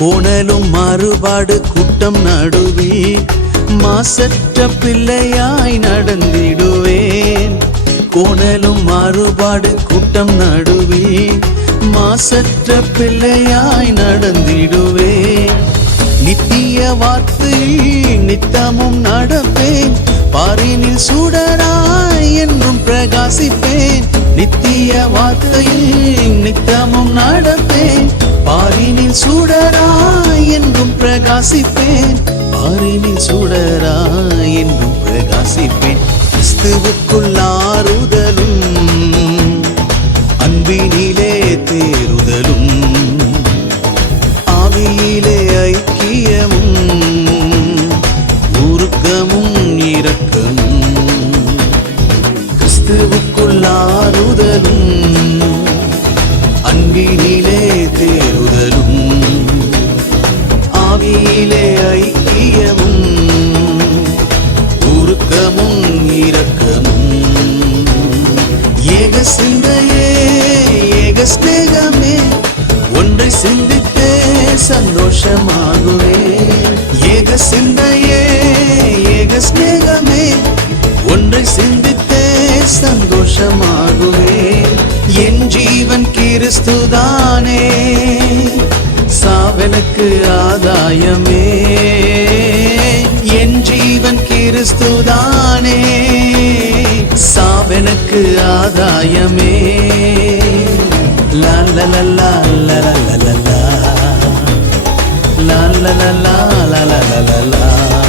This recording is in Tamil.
கோணலும் மாறுபாடு கூட்டம் நடுவில் மாசற்ற பிள்ளையாய் நடந்திடுவேன். கோணலும் மாறுபாடு கூட்டம் நடுவில் மாசற்ற பிள்ளையாய் நடந்திடுவேன். நித்திய வார்த்தையில் நித்தமும் நடப்பேன். பாரினில் சுடராய் என்றும் பிரகாசிப்பேன். நித்திய வார்த்தையில் நித்தமும் நடப்பேன். பாரினில் சுடராய் என்றும் பிரகாசிப்பேன். பாரினில் சுடராய் என்றும் பிரகாசிப்பேன். கிறிஸ்துவுக்குள் ஆறுதலும் அன்பினிலே தேறுதலும் ஆவியிலே ஐக்கியமும் உருக்கமும் இரக்கமும். கிறிஸ்துவுக்குள் ஆறுதலும் அன்பினிலே தேறுதலும் ஆவியிலே ஐக்கியமும் உருக்கமும் இரக்கமும். ஏக சிந்தையே ஏக ஸ்நேகமே ஒன்றை சிந்தித்தே சந்தோஷமாகுவே. ஏக சிந்தையே ஏக ஸ்நேகமே ஒன்றை சிந்தித்தே சந்தோஷமாகுவே. என் ஜீவன் கிறிஸ்துதானே சாவனுக்கு ஆதாயமே. என் ஜீவன் கிறிஸ்துதானே சாவனுக்கு ஆதாயமே. லா லா லா லா லா லா லா லா லா லா லா லா லா லா லா.